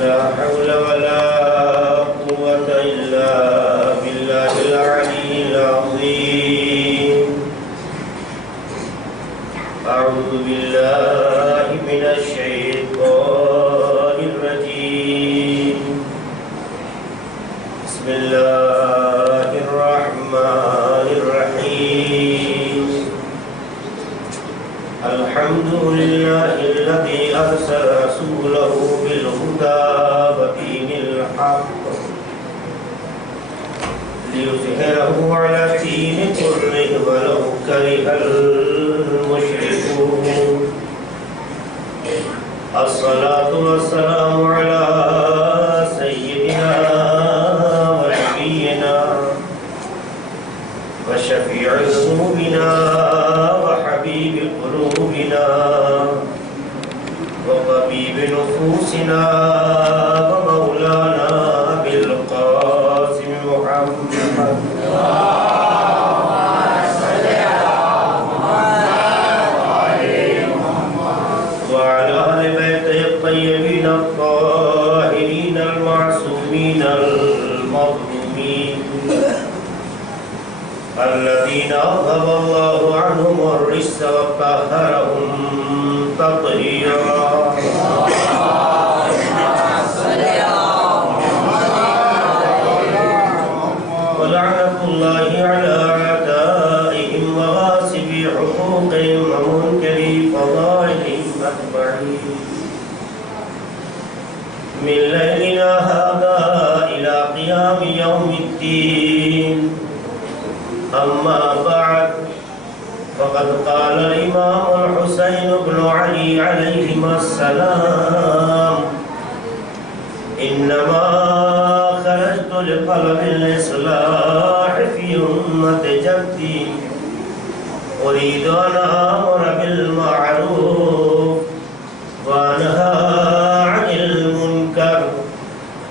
لا حول ولا قوة إلا بالله العلي العظيم. أعوذ بالله من الشيطان الرجيم. بسم الله الرحمن الرحيم. الحمد لله الذي أرسل رسوله بالهدى ودين الحق ليظهره على الدين كله ولو كره المشركون. الصلاة والسلام على سيدنا ونبينا وشفيع ذنوبنا وحبيب قلوبنا وطبيب نفوسنا ومولانا بالقاسم محمد. وعلى آل بيته الطيبين الطاهرين المعصومين المظلومين الذين أذهب الله عنهم الرجس وطهرهم تطهيرا. ولعنة الله على أعدائهم وغاصبي حقوقهم ومنكري فضائلهم أجمعين من ليلنا هذا إلى قيام يوم الدين. أما بعد، فقد قال الإمام الحسين بن علي عليهما السلام: إنما خرجت لطلب الإصلاح في أمة جدي، أريد أن آمر بالمعروف وأنهى عن المنكر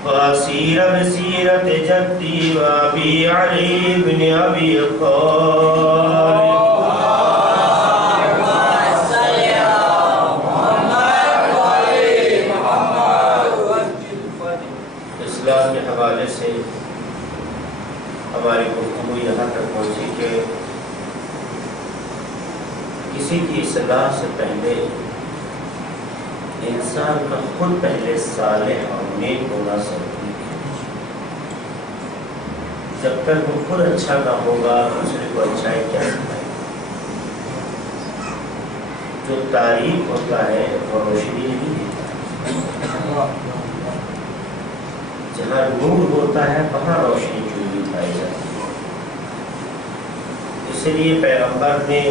وأسير بسيرة جدي وأبي علي بن أبي طالب. اسلام کے حوالے سے ہماری گفتگو یہاں تک پہنچی کہ کسی کی اصلاح سے پہلے انسان کا خود پہلے صالح اور نیک ہونا ضروری ہے. جب تک وہ خود اچھا نہ ہوگا دوسرے کو اچھائی کیا سکھائے. جو تاریخ ہوتا ہے وہ روشنی نہیں دیتا. جہاں نور ہوتا ہے وہاں روشنی چوری پائی جاتی ہے. اسی لیے پیغمبر نے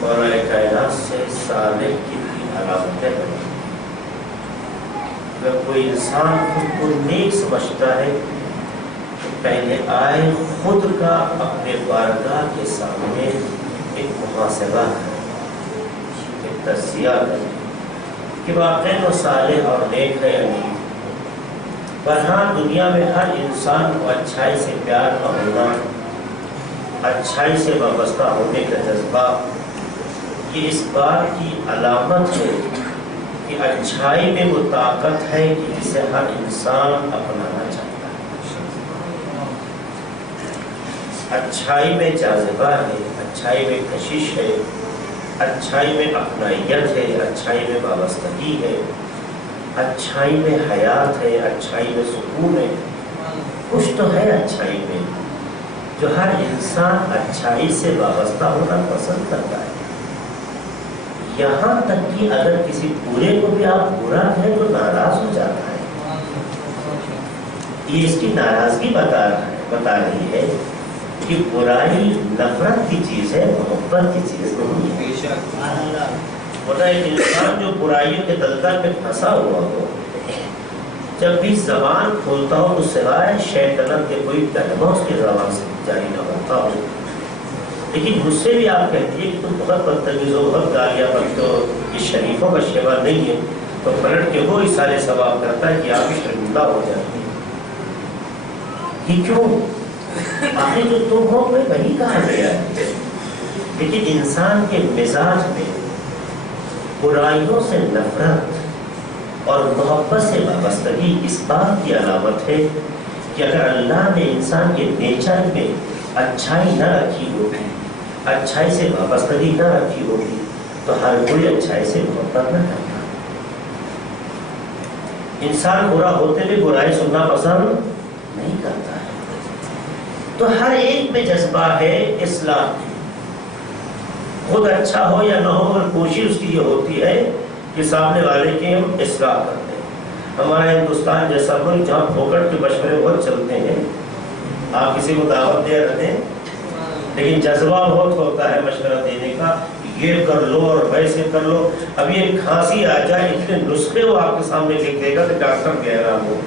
مولا کائنات سے صالح کی بھی علامتیں بنی. اگر کوئی انسان خود کو نیک سمجھتا ہے تو پہلے آئے خود کا اپنے بارگاہ کے سامنے ایک محاسبہ ہے، ایک تجزیہ ہے کہ واقعی وہ صالح اور نیک ہے یا نہیں. پر ہاں، دنیا میں ہر انسان کو اچھائی سے پیار کا ہونا، اچھائی سے وابستہ ہونے کا جذبہ، یہ اس بات کی علامت ہے کہ اچھائی میں وہ طاقت ہے کہ جسے ہر انسان اپنانا چاہتا ہے. اچھائی میں جاذبہ ہے، اچھائی میں کشش ہے، اچھائی میں اپنائیت ہے، اچھائی میں وابستگی ہے، اچھائی میں حیات ہے، اچھائی میں سکون ہے. کچھ تو ہے اچھائی میں جو ہر انسان اچھائی سے وابستہ ہونا پسند کرتا ہے. یہاں تک کہ اگر کسی برے کو بھی آپ برا کہیں تو ناراض ہو جاتا ہے. یہ اس کی ناراضگی بتا رہی ہے کہ برائی نفرت کی چیز ہے، محبت کی چیز نہیں ہے. ایک انسان جو برائیوں کے دلدل میں پھنسا ہوا ہو، جب بھی زبان کھولتا ہو تو سوائے شیطنت کے کوئی کلمہ اس کی زبان سے جاری نہ ہوتا ہو. لیکن مجھ سے بھی آپ کہتی ہے کہ تم بہت بدتمیز ہو، بہت گالیاں بکتے ہو، یہ شریفوں کا شیوا نہیں ہے، تو پلٹ کے وہ اشارے ثواب کرتا ہے کہ آپ ہی شرمندہ ہو جاتی ہیں. یہ کیوں؟ آخر جو تم ہو وہی کہا گیا ہے. لیکن انسان کے مزاج میں برائیوں سے نفرت اور محبت سے وابستگی اس بات کی علامت ہے کہ اگر اللہ نے انسان کے نیچر میں اچھائی نہ رکھی ہوگی، اچھائی سے وابستگی نہ رکھی ہوگی، تو ہر کوئی اچھائی سے محبت نہ کرتا۔ انسان برا ہوتے بھی برائی سننا پسند نہیں کرتا ہے۔ تو ہر ایک میں جذبہ ہے اصلاح، خود اچھا ہو یا نہ ہو، اور کوشش اس کی یہ ہوتی ہے کہ سامنے والے کی ہم اصلاح کرتے ہیں۔ ہمارا ہندوستان جیسا ملک جہاں پھوکٹ کے مشورے بہت چلتے ہیں، آپ کسی کو دعوت دے رہے ہیں لیکن جذبہ بہت ہوتا ہے مشورہ دینے کا، یہ کر لو اور ویسے کر لو۔ اب یہ کھانسی آ جائے، اتنے نسخے وہ آپ کے سامنے لکھ دے گا کہ ڈاکٹر کہہ رہا ہو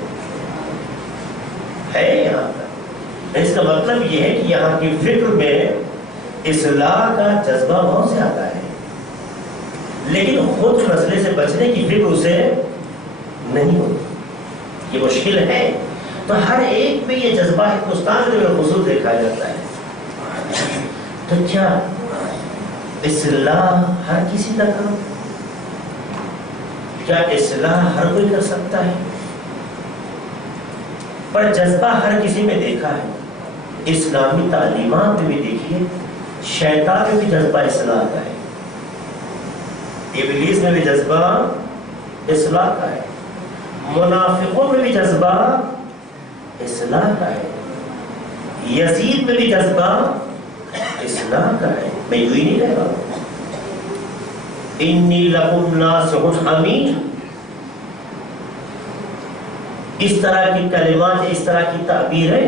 ہے یہاں کا۔ اس کا مطلب یہ ہے کہ یہاں کی فکر میں اصلاح کا جذبہ بہت زیادہ ہے، لیکن خود مسئلے سے بچنے کی فکر اسے نہیں ہوتی، یہ مشکل ہے۔ تو ہر ایک میں یہ جذبہ ہندوستان میں بالخصوص دیکھا جاتا ہے۔ تو کیا اصلاح ہر کسی کا کام؟ کیا اصلاح ہر کوئی کر سکتا ہے؟ پر جذبہ ہر کسی میں دیکھا ہے۔ اسلامی تعلیمات میں بھی دیکھیے، شیطان میں بھی جذبہ اصلاح کا ہے، ابلیس میں بھی جذبہ اصلاح کا ہے، منافقوں میں بھی جذبہ اصلاح کا ہے، یزید میں بھی جذبہ اصلاح کا ہے۔ میں یوں ہی نہیں کہہ رہا ہوں، انی لکم ناصح امین، اس طرح کی کلمات، اس طرح کی تعبیریں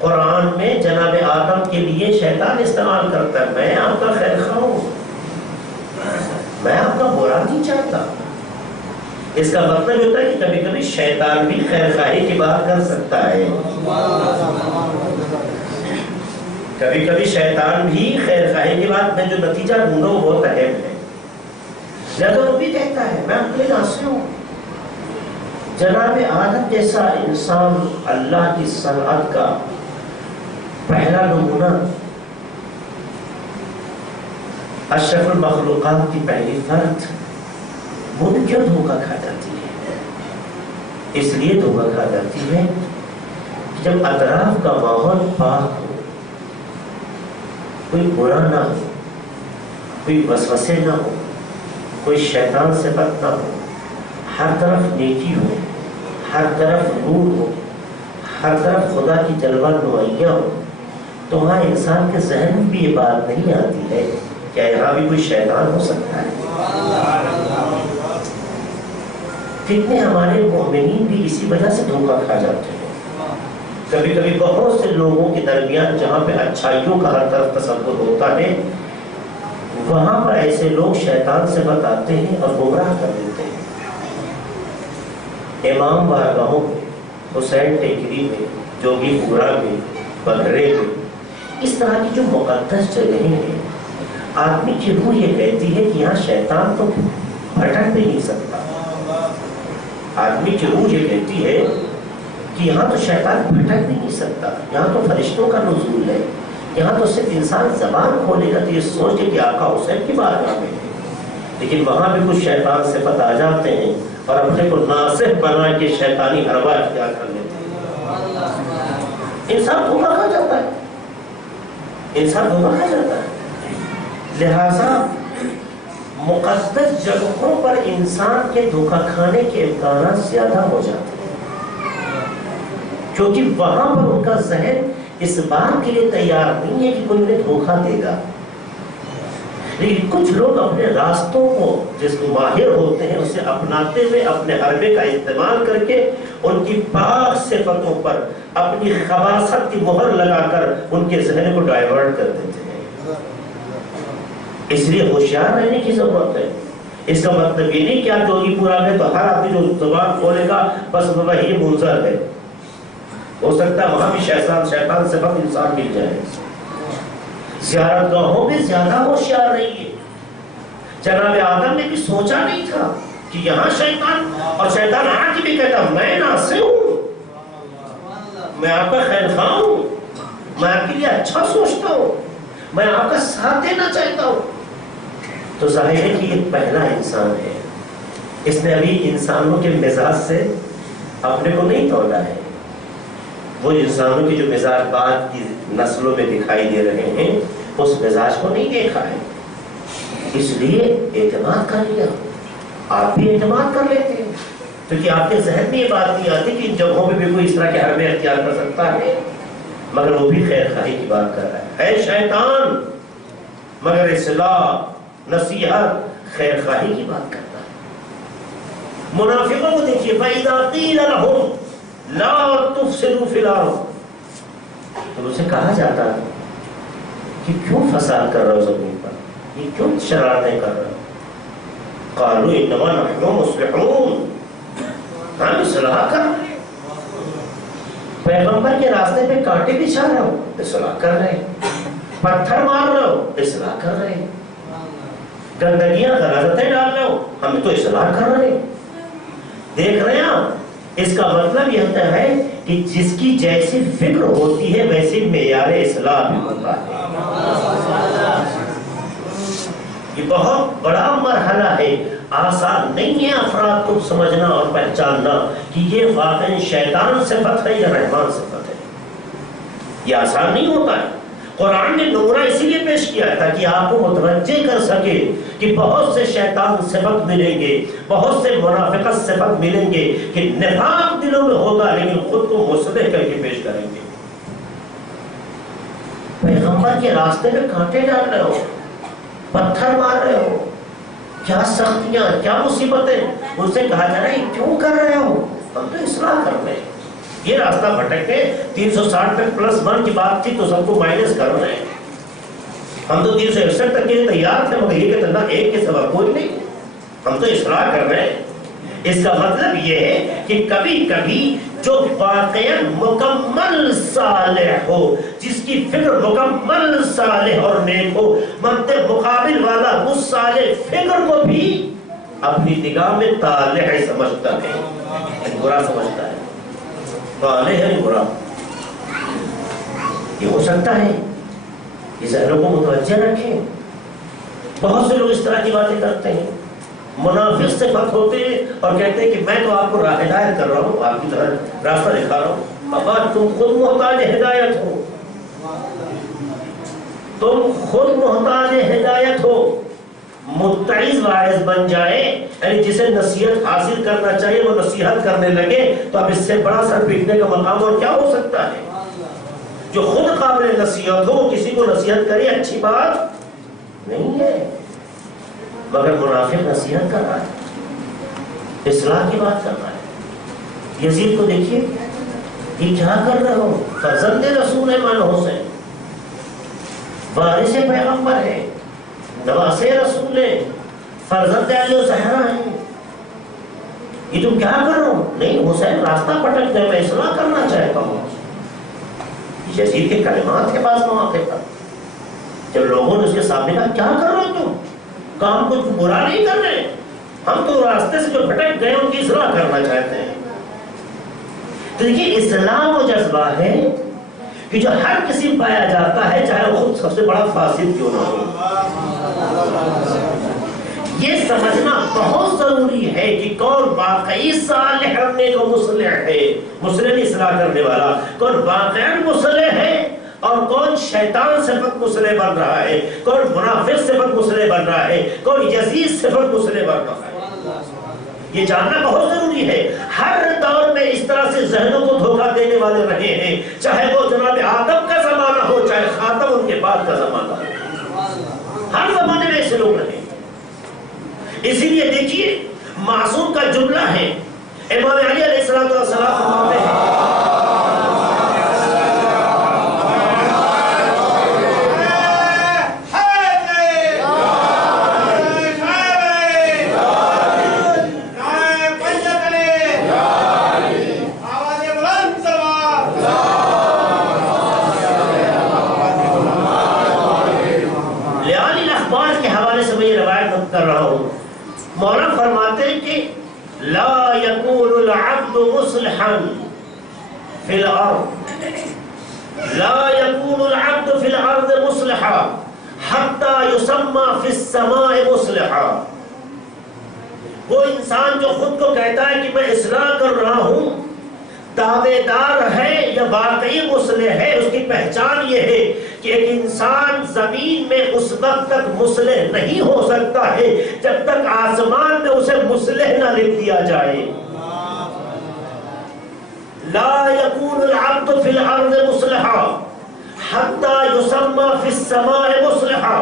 قرآن میں جناب آدم کے لیے شیطان استعمال کرتا ہے۔ میں آپ کا خیر خواہ ہوں، میں آپ کا برا نہیں چاہتا۔ اس کا مطلب ہوتا ہے کہ کبھی کبھی شیطان بھی خیر خواہی کی بات کر سکتا ہے، کبھی کبھی شیطان بھی خیر خواہی کی بات میں جو نتیجہ ڈھونڈو وہ بہت اہم ہے۔ لہذا وہ بھی کہتا ہے میں آپ کے ناصح ہوں۔ جناب آدم جیسا انسان اللہ کی صنعت کا پہلا نمونہ، اشرف المخلوقات کی پہلی فرد، وہ بھی کیوں دھوکہ کھا جاتی ہے؟ اس لیے دھوکہ کھا جاتی ہے کہ جب اطراف کا ماحول پاک ہو، کوئی برا نہ ہو، کوئی وسوسے نہ ہو، کوئی شیطان سے بد نہ ہو، ہر طرف نیکی ہو، ہر طرف نور ہو، ہر طرف خدا کی جلوہ نمائیاں ہو، تو وہاں انسان کے ذہن میں بھی یہ بات نہیں آتی ہے کیا یہاں بھی کوئی شیطان ہو سکتا ہے؟ کتنے ہمارے مومنین بھی اسی وجہ سے دھوکہ کھا جاتے ہیں۔ کبھی کبھی بہت سے لوگوں کے درمیان جہاں پہ اچھائیوں کا ہر طرف تصور ہوتا ہے، وہاں پر ایسے لوگ شیطان سے بتاتے ہیں اور گمراہ کر دیتے ہیں۔ امام بارگاہوں میں، حسین ٹیکری میں، جوگی پورا میں، بگرے میں، اس طرح کی جو مقدس جگہیں ہیں، آدمی کی روح یہ کہتی ہے کہ یہاں شیطان تو بھٹک بھی نہیں سکتا۔ آدمی کی روح یہ کہتی ہے کہ یہاں تو شیطان بھٹک بھی نہیں سکتا، یہاں تو فرشتوں کا نزول ہے، یہاں تو صرف انسان زبان کھولے گا تو یہ سوچ کے کہ آقا حسین کی بارگاہ میں ہے، لیکن وہاں بھی کچھ شیطان صفت آ جاتے ہیں اور اپنے کو ناصح بنا کے شیطانی حربہ اختیار کر لیتے ہیں۔ انسان دھوکہ کھا جاتا ہے، انسان دھوکہ کھا جاتا ہے۔ لہذا مقدس جگہوں پر انسان کے دھوکہ کھانے کے امکانات زیادہ ہو جاتے ہیں، کیونکہ وہاں پر ان کا ذہن اس بات کے لیے تیار نہیں ہے کہ کوئی انہیں دھوکہ دے گا۔ لیکن کچھ لوگ اپنے راستوں کو جس کو ماہر ہوتے ہیں اسے اپناتے ہوئے اپنے حربے کا استعمال کر کے ان کی پاک صفتوں پر اپنی خباثت کی مہر لگا کر ان کے ذہن کو ڈائیورٹ کر دیتے ہیں۔ اس لیے ہوشیار رہنے کی ضرورت ہے۔ اس کا مطلب یہ نہیں کہ آپ جوگی پورا میں تو ہر آدمی جو زبان کھولے گا بس وہی منظر ہے، ہو سکتا ہے وہاں بھی شیطان سے بہت انسان مل جائے۔ زیارت گاہوں میں زیادہ ہوشیار رہیے۔ جناب آدم نے بھی سوچا نہیں تھا کہ یہاں شیطان، اور شیطان آج بھی کہتا میں ناصح ہوں، میں آپ کا خیر خواہ ہوں، میں آپ کے لیے اچھا سوچتا ہوں، میں آپ کا ساتھ دینا چاہتا ہوں۔ تو ظاہر ہے کہ یہ پہلا انسان ہے اس نے ابھی انسانوں کے مزاج سے اپنے کو نہیں تولا ہے. وہ انسانوں کی جو مزاج بعد کی نسلوں میں دکھائی دے رہے ہیں اس مزاج کو نہیں دیکھا ہے، اس لیے اعتماد کر لیا. آپ بھی اعتماد کر لیتے ہیں کیونکہ آپ کے ذہن میں یہ بات نہیں آتی کہ ان جگہوں میں بھی کوئی اس طرح کے حربے اختیار کر سکتا ہے. مگر وہ بھی خیر خواہی کی بات کر رہا ہے شیطان، مگر اصلاح نصیحت خیر خواہی کی بات کرتا ہے. منافقوں کو دیکھیے فَإِذَا قِيلَ لَهُمْ لَا تُفْسِدُوا فِي الْأَرْضِ، تو اسے کہا جاتا ہے کہ کیوں فساد کر رہا ہو زمین پر، یہ کیوں شرارتیں کر رہا ہو؟ قالوا انما نحن مصلحون، ہم اصلاح کر رہے ہیں. پیغمبر کے راستے پہ کانٹے بچھا رہے ہو، اصلاح کر رہے ہیں. پتھر مار رہے ہو، اصلاح کر رہے ہیں. گندگیاں غلازتیں ڈال رہے ہو، ہم تو اصلاح کر رہے ہیں. دیکھ رہے ہیں آپ، اس کا مطلب یہ ہوتا ہے کہ جس کی جیسی فکر ہوتی ہے ویسی معیار اصلاح بھی ہوتا ہے. یہ بہت بڑا مرحلہ ہے، آسان نہیں ہے افراد کو سمجھنا اور پہچاننا کہ یہ واقعی شیطان صفت ہے یا رحمان صفت ہے. یہ آسان نہیں ہوتا ہے. قرآن نے نمونہ اسی لیے پیش کیا تھا کہ آپ کو متوجہ کر سکے کہ بہت سے شیطان صفت ملیں گے، بہت سے منافقت صفت ملیں گے کہ نفاق دلوں میں ہوگا لیکن خود کو مصلح کر کے پیش کریں گے. پیغمبر کے راستے میں کانٹے ڈال رہے ہو، پتھر مار رہے ہو، کیا سختیاں، کیا مصیبتیں. ان سے کہا جا رہا ہے کیوں کر رہے ہو؟ ہم تو اصلاح کر رہے ہیں. یہ راستہ بھٹک کے 360 پہ +1 کی بات تھی تو سب کو مائنس کر رہے ہیں. ہم تو 361 تک کے لیے تیار تھے مگر یہ کہ تنہا ایک کے سوا کوئی نہیں، ہم تو اصلاح کر رہے ہیں. اس کا مطلب یہ ہے کہ کبھی کبھی جو واقعاً مکمل صالح ہو، جس کی فکر مکمل صالح اور نیک ہو، منطق مقابل والا اس صالح فکر کو بھی اپنی نگاہ میں طالح سمجھتا ہے، برا سمجھتا ہے. طالح ہے برا. یہ ہو سکتا ہے، یہ ذہنوں کو متوجہ رکھیں. بہت سے لوگ اس طرح کی باتیں کرتے ہیں، منافق صفت ہوتے ہیں اور کہتے ہیں کہ میں تو آپ کو ہدایت کر رہا ہوں، آپ کی طرح راستہ دکھا رہا ہوں. ابا تم خود محتاج ہدایت ہو، تم خود محتاج ہدایت ہو. متعظ واعظ بن جائے، یعنی جسے نصیحت حاصل کرنا چاہیے وہ نصیحت کرنے لگے تو اب اس سے بڑا سر پیٹنے کا مقام اور کیا ہو سکتا ہے. جو خود قابل نصیحت ہو کسی کو نصیحت کرے اچھی بات نہیں ہے، مگر منافق نصیحت کر رہا ہے، اصلاح کی بات کر رہا ہے. یزید کو دیکھیے، یہ کیا کر رہے ہو؟ فرزند رسول ہے امام حسین، وارث پیغمبر ہے، نواز رسول ہے، فرزند علی و زہرا ہے. یہ تم کیا کر رہے ہو؟ نہیں حسین راستہ پٹک دے، میں اصلاح کرنا چاہتا ہوں. یزید کے کلمات کے پاس مواقع پر جب لوگوں نے اس کے سامنے کہا کیا کر رہے ہو تم؟ کام کو برا نہیں کر رہے، ہم تو راستے سے جو بھٹک گئے ان کی اصلاح کرنا چاہتے ہیں. تو دیکھیے اصلاح وہ جذبہ ہے کہ جو ہر کسی پایا جاتا ہے چاہے وہ خود سب سے بڑا فاسد کیوں نہ ہو. یہ سمجھنا بہت ضروری ہے کہ کون واقعی صالح کرنے کو مصلح ہے، مصلح اصلاح کرنے والا، کون واقعی مصلح ہے اور کون شیطان صفت مصلح بن رہا ہے، کون منافق صفت مصلح بن رہا ہے، کون یزید صفت مصلح بن رہا ہے. یہ جاننا بہت ضروری ہے. ہر دور میں اس طرح سے ذہنوں کو دھوکہ دینے والے رہے ہیں، چاہے وہ جناب آدم کا زمانہ ہو چاہے خاتم ان کے بعد کا زمانہ ہو، ہر زمانے میں ایسے لوگ رہے. اسی لیے دیکھیے معصوم کا جملہ ہے، امام علی علیہ السلام فرماتے ہیں کر رہا ہوں، مولا فرماتے ہیں کہ لا يكون العبد مصلحا في الارض، لا يكون العبد في الارض مصلحا حتى يسمى في السماء مصلحا. وہ انسان جو خود کو کہتا ہے کہ میں اصلاح کر رہا ہوں، دعوے دار ہے یا واقعی مصلح ہے، اس کی پہچان یہ ہے کہ ایک انسان زمین میں اس وقت تک مصلح نہیں ہو سکتا ہے جب تک آسمان میں اسے مصلح نہ لکھ دیا جائے۔ لا يكون العبد في الارض مصلحا حتى يسمى في السماء مصلحا،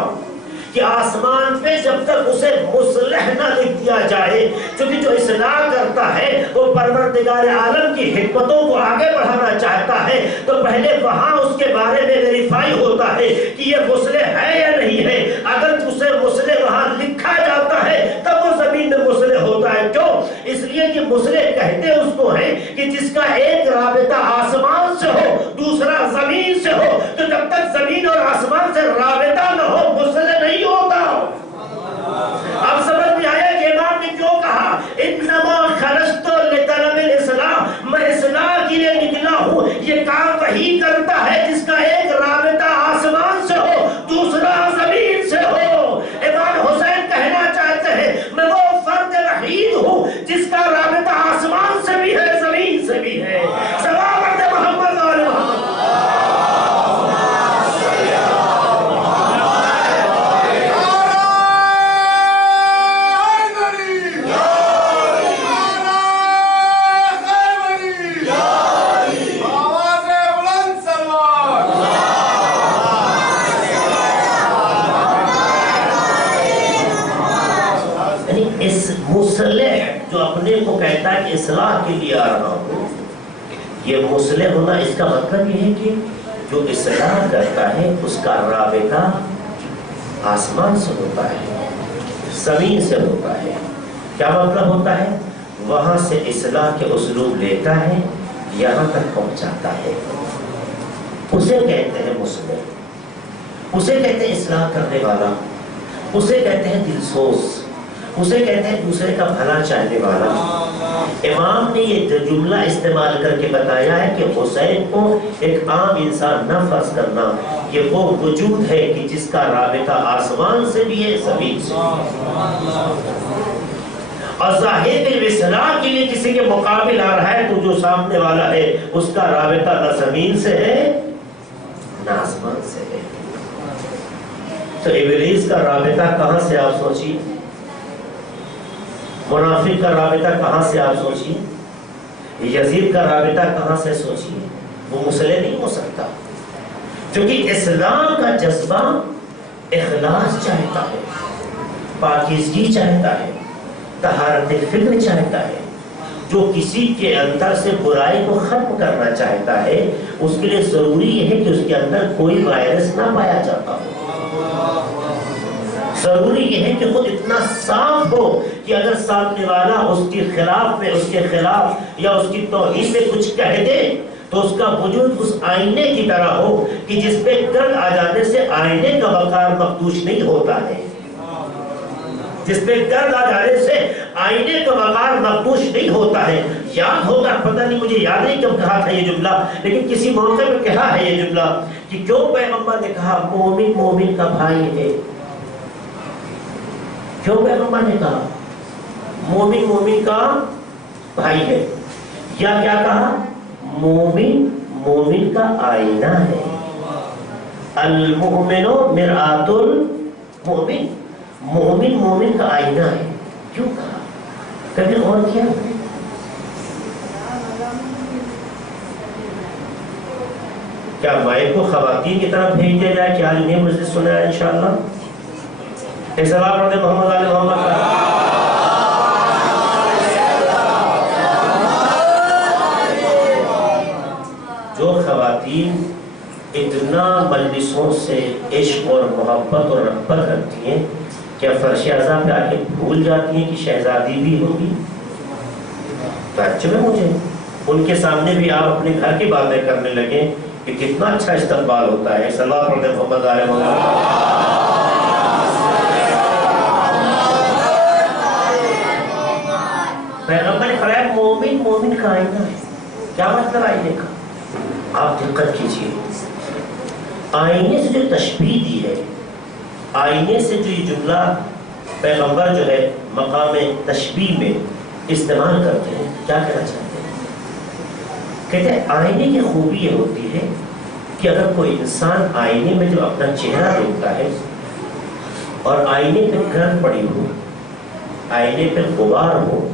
کہ آسمان پہ جب تک اسے مصلح نہ لکھ دیا جائے، کیونکہ جو اصلاح کرتا ہے وہ پروردگار عالم کی حکمتوں کو آگے بڑھانا چاہتا ہے، تو پہلے وہاں اس کے بارے میں ویریفائی ہوتا ہے کہ یہ مصلح ہے یا نہیں ہے۔ اگر اسے مصلح وہاں لکھا جاتا ہے تب وہ زمین میں مصلح ہوتا ہے۔ کیوں؟ اس لیے کہ مصلح کہتے اس کو ہیں کہ جس کا ایک رابطہ آسمان سے ہو، دوسرا زمین سے ہو، تو جب تک زمین اور آسمان سے رابطہ نہ ہو مصلح نہیں ہوتا۔ اب سمجھ میں آیا کہ امام نے کیوں کہا انما خرجت لطلب الاصلاح، میں اصلاح کے لیے نکلا ہوں۔ یہ کام وہی کرتا ہے جس کا ایک رابطہ آسمان سے ہو، دوسرا زمین سے ہو۔ امام حسین کہنا چاہتے ہیں میں وہ فرد وحید ہوں جس کا رابطہ آسمان سے بھی ہے، زمین سے بھی ہے۔ صلوات محمد علیہ محمد۔ مصلح جو اپنے کو کہتا ہے کہ اصلاح کے لیے آ رہا ہوں، یہ مصلح ہونا اس کا مطلب یہ ہے کہ جو اصلاح کرتا ہے اس کا رابطہ آسمان سے ہوتا ہے، زمین سے ہوتا ہے۔ کیا مطلب ہوتا ہے؟ وہاں سے اصلاح کے اسلوب لیتا ہے، یہاں تک پہنچاتا ہے، اسے کہتے ہیں مصلح، اسے کہتے ہیں اصلاح کرنے والا، اسے کہتے ہیں دلسوز، اسے کہتے ہیں دوسرے کا بھلا چاہنے والا۔ امام نے یہ جملہ استعمال کر کے بتایا ہے کہ حسین کو ایک عام انسان نہ فرض کرنا، یہ وہ وجود ہے کہ جس کا رابطہ آسمان سے بھی ہے، زمین سے بھی۔ اور ظاہر الاصلاح کے لیے کسی کے مقابل آ رہا ہے تو جو سامنے والا ہے اس کا رابطہ نہ زمین سے ہے نہ آسمان سے ہے۔ تو ابلیس کا رابطہ کہاں سے آپ سوچیے، منافق کا رابطہ کہاں سے آپ سوچیے، یزید کا رابطہ کہاں سے سوچیے، وہ مصلح نہیں ہو سکتا، کیونکہ اسلام کا جذبہ اخلاص چاہتا ہے، پاکیزگی چاہتا ہے، طہارت فکر چاہتا ہے۔ جو کسی کے اندر سے برائی کو ختم کرنا چاہتا ہے اس کے لیے ضروری یہ ہے کہ اس کے اندر کوئی وائرس نہ پایا جاتا ہو، ضروری یہ ہے کہ خود اتنا صاف ہو کہ اگر سامنے والا اس کے خلاف میں، اس کے خلاف یا اس کی توہین میں کچھ کہہ دے تو اس کا وجود اس آئینے کی طرح ہو کہ جس پہ گرد آ جانے سے آئینے کا وقار مخدوش نہیں ہوتا ہے، جس پہ گرد آ جانے سے آئینے کا وقار مخدوش نہیں ہوتا ہے۔ یاد ہوگا، پتہ نہیں مجھے یاد نہیں کب کہا تھا یہ جملہ، لیکن کسی موقع پہ کہا ہے یہ جملہ کہ کیوں پیغمبر نے کہا مومن مومن کا بھائی ہے، کیوں پیغمبر نے کہا مومن مومن کا بھائی ہے، یا کیا کہا مومن مومن کا آئینہ ہے، المؤمن مرآت المؤمن، مومن مومن کا آئینہ ہے۔ کیوں کہا؟ کبھی غور کیا؟ کیا مائک کو خواتین کی طرف بھیج دیا جائے کہ آج انہیں مجلس سنا ہے انشاءاللہ؟ ایک سلام پڑھتے محمد علی محمد کا۔ جو خواتین اتنا مجلسوں سے عشق اور محبت اور رغبت رکھتی ہیں، کیا فرش اعضاء پہ آ کے بھول جاتی ہیں کہ شہزادی بھی ہوگی؟ تعجب ہے مجھے، ان کے سامنے بھی آپ اپنے گھر کی باتیں کرنے لگے کہ کتنا اچھا استقبال ہوتا ہے۔ صلی اللہ علیہ محمد علیہ محمد۔ پیغمبر فرمایا مومن مومن کا آئینہ ہے۔ کیا مطلب آئینے کا؟ آپ دقت کیجیے، آئینے سے جو تشبیہ دی ہے، آئینے سے جو یہ جملہ پیغمبر جو ہے مقام تشبیہ میں استعمال کرتے ہیں، کیا کہنا چاہتے ہیں؟ کہتے ہیں آئینے کی خوبی یہ ہوتی ہے کہ اگر کوئی انسان آئینے میں جو اپنا چہرہ دیکھتا ہے اور آئینے پہ گرد پڑی ہو، آئینے پہ غبار ہو،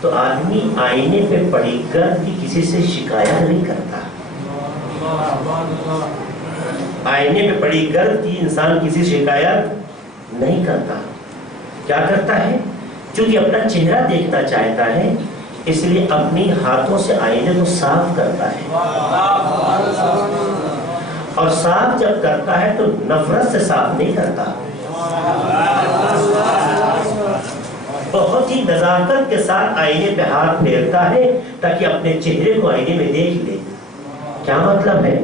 تو آدمی آئینے پہ پڑی گرد کی کسی سے شکایت نہیں کرتا۔ آئینے پہ پڑی گرد کی انسان کسی شکایت نہیں کرتا۔ کیا کرتا ہے؟ چونکہ اپنا چہرہ دیکھنا چاہتا ہے، اس لیے اپنی ہاتھوں سے آئینے کو صاف کرتا ہے، اور صاف جب کرتا ہے تو نفرت سے صاف نہیں کرتا، بہت ہی نزاکت کے ساتھ آئینے پہ ہاتھ پھیرتا ہے تاکہ اپنے چہرے کو آئینے میں دیکھ لے۔ کیا مطلب ہے؟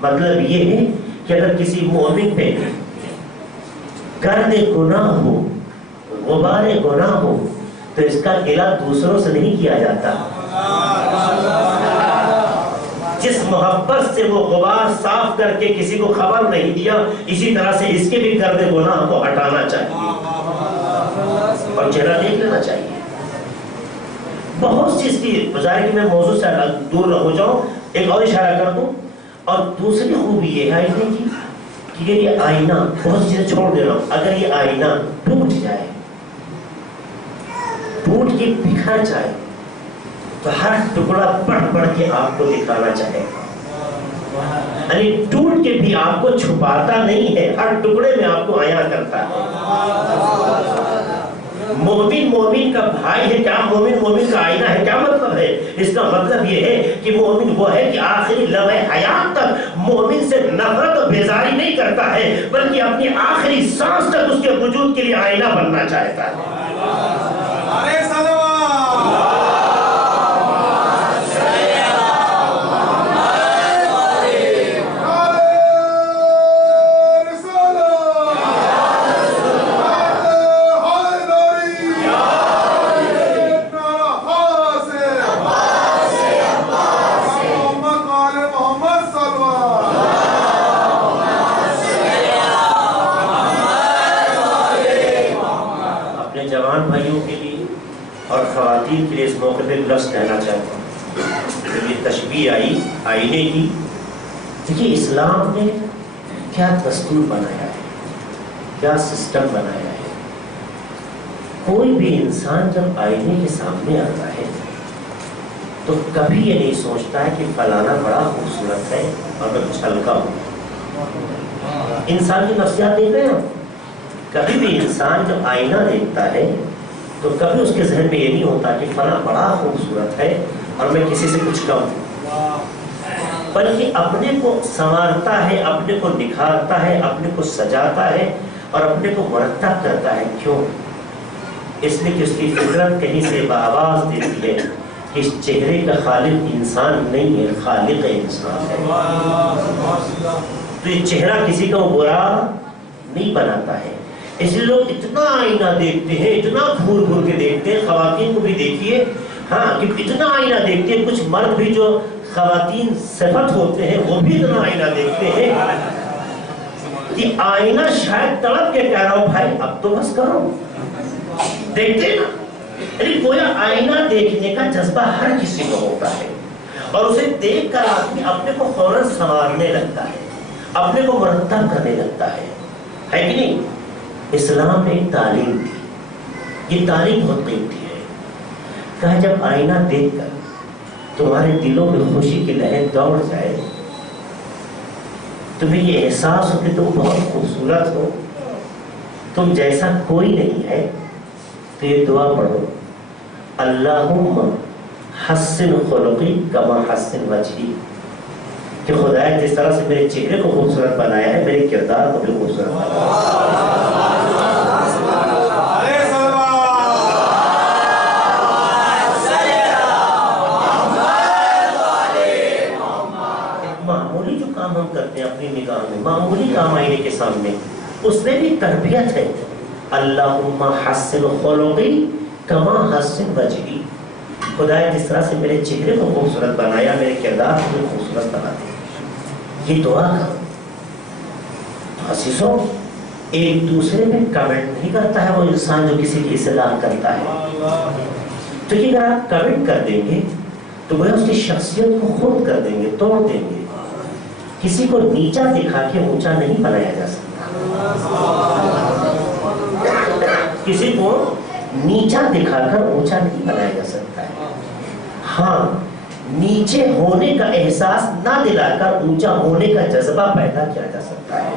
مطلب یہ ہے کہ اگر کسی مومن پہ گرد گناہ ہو، غبار گناہ ہو، تو اس کا علاج دوسروں سے نہیں کیا جاتا۔ جس محبت سے وہ غبار صاف کر کے کسی کو خبر نہیں دیا، اسی طرح سے اس کے بھی گرد گناہ کو ہٹانا چاہیے اور چہرہ دیکھ لینا چاہیے۔ بہت سی اس کی بجائے کہ میں موضوع سے دور ہو جاؤں، ایک اور اشارہ کر دوں، اور دوسری خوبی یہ ہے آئینے کی کہ یہ آئینہ، بہت سی چیزیں چھوڑ دے رہا ہوں، اگر یہ آئینہ ٹوٹ جائے، ٹوٹ کے بکھر جائے، تو ہر ٹکڑا پڑھ پڑھ کے آپ کو دکھانا چاہے گا، یعنی ٹوٹ کے بھی آپ کو چھپاتا نہیں ہے، ہر ٹکڑے میں آپ کو عیاں کرتا ہے۔ مومن مومن کا بھائی ہے، کیا مومن مومن کا آئینہ ہے؟ کیا مطلب ہے؟ اس کا مطلب یہ ہے کہ مومن وہ ہے کہ آخری لمحے حیات تک مومن سے نفرت اور بیزاری نہیں کرتا ہے، بلکہ اپنی آخری سانس تک اس کے وجود کے لیے آئینہ بننا چاہتا ہے۔ کے لیے اس موقع پہ لفظ کہنا چاہتا ہوں، یہ تشبیہ آئی آئینے کی۔ دیکھیے اسلام نے کیا دستور بنایا ہے، کیا سسٹم بنایا ہے۔ کوئی بھی انسان جب آئینے کے سامنے آتا ہے تو کبھی یہ نہیں سوچتا ہے کہ فلانا بڑا خوبصورت ہے اور میں کچھ ہلکا ہوں۔ انسان کی نفسیات دیکھ رہے ہیں، کبھی بھی انسان جب آئینہ دیکھتا ہے تو کبھی اس کے ذہن میں یہ نہیں ہوتا کہ فلاں بڑا خوبصورت ہے اور میں کسی سے کچھ کم ہوں، بلکہ اپنے کو سنوارتا ہے، اپنے کو نکھارتا ہے، اپنے کو سجاتا ہے اور اپنے کو مرتب کرتا ہے۔ کیوں؟ اس لیے کہ اس کی فطرت کہیں سے بآواز دیتی ہے کہ اس چہرے کا خالق انسان نہیں ہے، خالق انسان ہے۔ تو یہ چہرہ کسی کا برا نہیں بناتا ہے، اس لیے لوگ اتنا آئینہ دیکھتے ہیں، اتنا گھور گھور کے دیکھتے ہیں۔ خواتین کو بھی دیکھیے، ہاں کہ اتنا آئینہ دیکھتے ہیں، کچھ مرد بھی جو خواتین صفت ہوتے ہیں وہ بھی اتنا آئینہ دیکھتے ہیں کہ آئینہ شاید تڑپ کے کہہ رہا ہوں بھائی اب تو بس کرو، دیکھتے نا۔ یعنی گویا آئینہ دیکھنے کا جذبہ ہر کسی کو ہوتا ہے، اور اسے دیکھ کر آدمی اپنے کو فوراً سنوارنے لگتا ہے، اپنے کو مرتب کرنے لگتا ہے کہ نہیں؟ اسلام میں ایک تعلیم تھی، یہ تعلیم بہت قیمتی ہے۔ کہا جب آئینہ دیکھ کر تمہارے دلوں میں خوشی کی لہر دوڑ جائے، تمہیں یہ احساس ہو کہ تم بہت خوبصورت ہو، تم جیسا کوئی نہیں ہے، تو یہ دعا پڑھو، اللہم حسن خلقی کما حسن وجہی، کہ خدایا جس طرح سے میرے چہرے کو خوبصورت بنایا ہے، میرے کردار کو بھی خوبصورت بنایا۔ معمولی جو کام ہم کرتے ہیں اپنی نگاہ میں، معمولی کام آئینے کے سامنے، اس میں بھی تربیت ہے۔ اللہم حسن خلقی کما حسن وجہی، خدایا جس طرح سے میرے چہرے کو خوبصورت بنایا، میرے کردار کو بھی خوبصورت بنا دے۔ یہ دعا کا عزیزوں، ایک دوسرے میں کمنٹ نہیں کرتا ہے وہ انسان جو کسی کی اصلاح کرتا ہے. تو یہ اگر آپ کمنٹ کر دیں گے تو وہ اس کی شخصیت کو خود کر دیں گے, توڑ دیں گے. کسی کو نیچا دکھا کے اونچا نہیں بنایا جا سکتا. کسی کو نیچا دکھا کر اونچا نہیں بنایا جا سکتا ہے. ہاں, نیچے ہونے کا احساس نہ دلا کر اونچا ہونے کا جذبہ پیدا کیا جا سکتا ہے.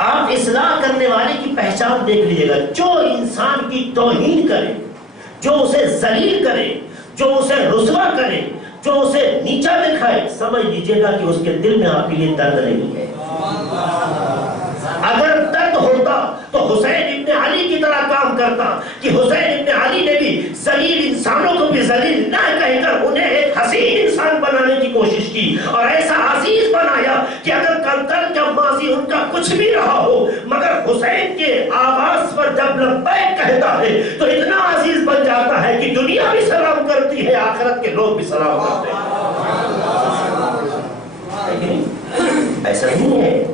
آپ اصلاح کرنے والے کی پہچان دیکھ لیجیے گا. جو انسان کی توہین کرے, جو اسے ذلیل کرے, جو اسے رسوا کرے, جو اسے نیچا دکھائے, سمجھ لیجیے گا کہ اس کے دل میں آپ کے لیے درد نہیں ہے. اگر درد ہوتا تو حسین ابن علی کی طرح کام کرتا کہ حسین ابن علی نے بھی ذلیل انسانوں کو بھی ذلیل نہ کہہ کر انہیں ایک حسین انسان بنانے کی کوشش کی, اور ایسا عزیز بنایا کہ اگر کل جب ماضی ان کا کچھ بھی رہا ہو مگر حسین کے آواز پر جب لبیک کہتا ہے تو اتنا عزیز بن جاتا ہے کہ دنیا بھی سلام کرتی ہے, آخرت کے لوگ بھی سلام کرتے ہیں. ایسا نہیں ہے.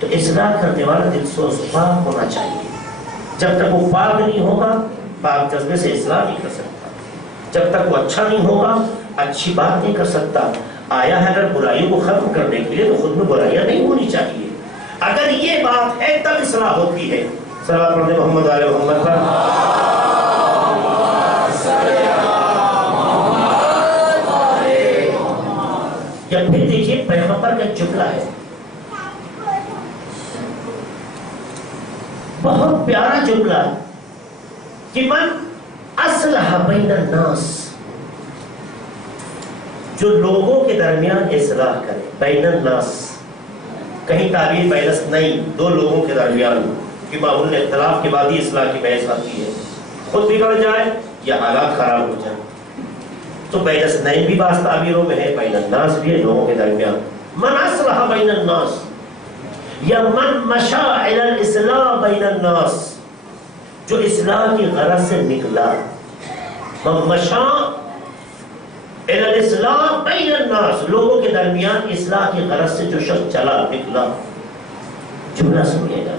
تو اصلاح کرنے والا دل سوز پاک ہونا چاہیے. جب تک وہ پاک نہیں ہوگا پاک جذبے سے اصلاح نہیں کر سکتا. جب تک وہ اچھا نہیں ہوگا اچھی بات نہیں کر سکتا. آیا ہے اگر برائیوں کو ختم کرنے کے لیے تو خود میں برائیاں نہیں ہونی چاہیے. اگر یہ بات ہے تب اصلاح ہوتی ہے. صلوات پڑھیں محمد علیہ محمد پر. یا پھر دیکھیے پیغمبر کا جملہ ہے, بہت پیارا جملہ ہے کہ من اصلح بین الناس, جو لوگوں کے درمیان اصلاح کرے. بین الناس, کہیں تعبیر بین اثنین, دو لوگوں کے درمیان کہ معمول اختلاف کے بعد ہی اصلاح کی بحث آتی ہے. خود بگڑ جائے یا حالات خراب ہو جائے تو بین اثنین بھی بعض تعبیروں میں ہے, بین الناس بھی ہے, لوگوں کے درمیان. من اصلح بین الناس یا من مشا الی الاصلاح بین الناس, جو اصلاح کی غرض سے نکلا. من مشا الی الاصلاح بین الناس, لوگوں کے درمیان اصلاح کی غرض سے جو شخص چلا نکلا. جملہ سنیے گا,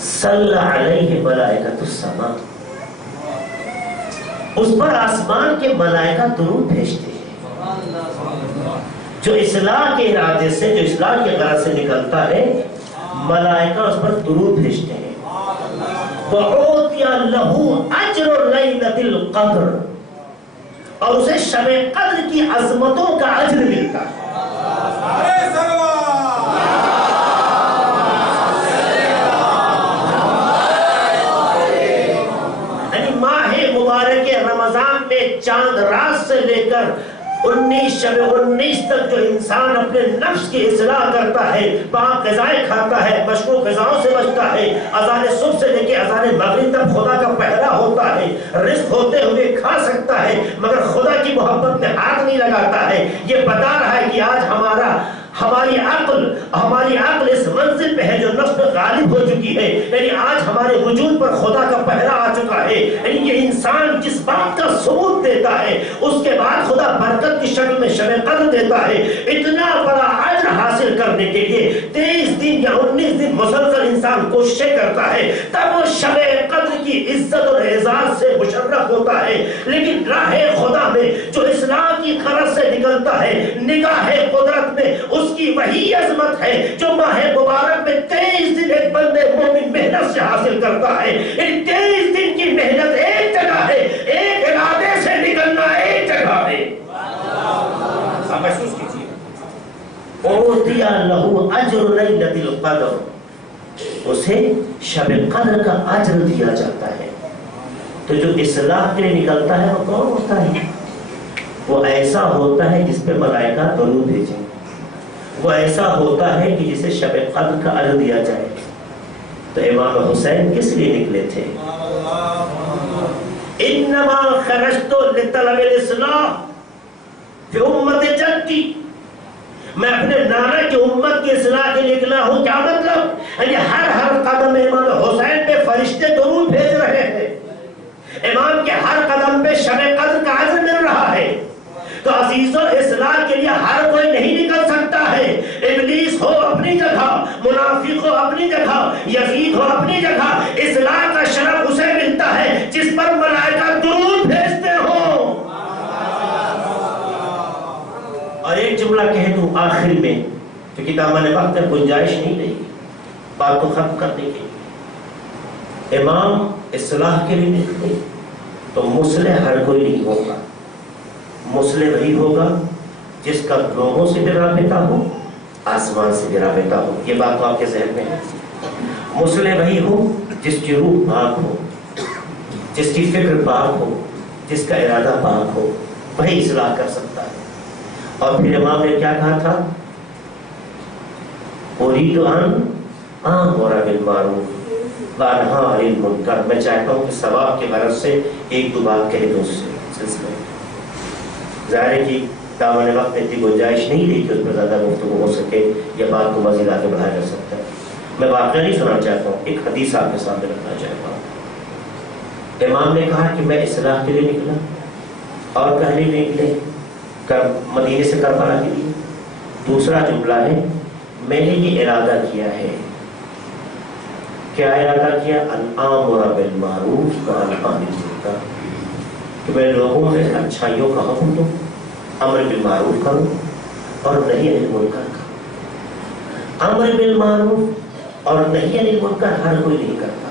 صلی علیہ ملائکۃ السماء, اس پر آسمان کے ملائکہ درود بھیجتے ہیں. جو اصلاح کے ارادے سے, جو اصلاح کے غرض سے نکلتا ہے, ملائکہ اس پر درود بھیجتے ہیں. وَعُوتِيَ لَهُ أَجْرُ لَيْلَةِ الْقَدْرِ, اور اسے شب قدر کی عظمتوں کا اجر ملتا ہے. یعنی ماہ مبارک رمضان میں چاند رات سے لے کر 19 تک جو انسان اپنے نفس کی اصلاح کرتا ہے, پاک غذائیں کھاتا ہے, مشکوک غذاؤں سے بچتا ہے, اذان صبح سے لے کے اذان مغرب تک خدا کا پہرا ہوتا ہے, رزق ہوتے ہوئے کھا سکتا ہے مگر خدا کی محبت میں ہاتھ نہیں لگاتا ہے. یہ بتا رہا ہے کہ آج ہماری عقل اس منزل پہ ہے جو نفس پہ غالب ہو چکی ہے. یعنی آج ہمارے وجود پر خدا کا پہرا آ چکا ہے. یعنی یہ انسان جس بات کا ثبوت دیتا ہے اس کے بعد خدا برکت کی شکل میں شب قدر دیتا ہے. اتنا بڑا اجر حاصل کرنے کے لیے 23 دن یا 19 دن مسلسل انسان کوششیں کرتا ہے, تب وہ شب قدر کی عزت اور اعزاز سے مشرف ہوتا ہے. لیکن راہ خدا میں جو اصلاح کی غرض سے نکلتا ہے, نگاہ قدرت میں اس کی وہی عظمت ہے جو ماہ مبارک میں 23 دن ایک بندے مومن محنت سے حاصل کرتا ہے. ان 23 دن کی محنت ایک جگہ ہے, ایک ارادے سے نکلنا ایک جگہ ہے. محسوس کیجیے, اوتیا لہو اجر لیلۃ القدر, اسے شب قدر کا اجر دیا جاتا ہے. تو جو اصلاح کے لیے نکلتا ہے وہ کون ہوتا ہے؟ وہ ایسا ہوتا ہے جس پہ ملائکہ درود بھیجیں, وہ ایسا ہوتا ہے کہ جسے شب قدر کا اجر دیا جائے. تو امام حسین کس لیے نکلے تھے؟ انما خرجت لطلب الاصلاح فی امت جدی, میں اپنے نانا کی امت کی اصلاح کے لیے نکلا ہوں. کیا مطلب؟ یعنی ہر قدم امام حسین پہ فرشتے درود بھیج رہے ہیں, امام کے ہر قدم پہ شب قدر کا اجر مل رہا ہے. تو عزیزوں, اصلاح کے لیے ہر کوئی نہیں نکل سکتا ہے. ابلیس ہو اپنی جگہ, منافق ہو اپنی جگہ، یزید ہو اپنی جگہ، اصلاح کا شرف اسے ملتا ہے جس پر ملائکہ درود بھیجتے ہوں۔ اور ایک جملہ کہہ دوں آخر میں، کیونکہ دامن وقت میں گنجائش نہیں رہی بات کو ختم کرنے کی۔ امام اصلاح کے لیے نکلے تو مصلح ہر کوئی نہیں ہوگا، مصلح وہی ہوگا جس کا لوگوں سے بھی رابطہ ہو، آسمان سے بھی رابطہ ہو۔ یہ بات تو آپ کے ذہن میں ہے۔ مصلح وہی ہو جس کی روح پاک ہو، جس کی فکر پاک ہو، جس کا ارادہ پاک ہو، وہی اصلاح کر سکتا ہے۔ اور پھر امام نے کیا کہا تھا؟ اُرِيدُ أَنْ آمُرَ بِالْمَعْرُوفِ وَأَنْهَىٰ عَنِ الْمُنكَرِ۔ میں چاہتا ہوں کہ ثواب کے غرض سے ایک دو بات کہہ دوں اس سلسلے میں۔ ظاہر ہے کہ دامن وقت میں اتنی گنجائش نہیں رہی کہ اس پر زیادہ گفتگو ہو سکے، یہ بات کو مزید آگے بڑھایا جا سکتا ہے۔ میں واقعہ نہیں سنانا چاہتا ہوں، ایک حدیث آپ کے سامنے رکھنا چاہتا ہوں۔ امام نے کہا کہ میں اصلاح کے لیے نکلا، اور پہلے نکلے مدینے سے کربلا کے لیے۔ دوسرا جملہ ہے میں نے یہ ارادہ کیا ہے، کیا ارادہ کیا؟ ان آمر بالمعروف وانہی عن المنکر، کہ میں لوگوں میں اچھائیوں کا حکم دوں، امر بالمعروف کروں اور نہی عن المنکر کروں۔ امر بالمعروف اور نہی عن المنکر ہر کوئی نہیں کرتا،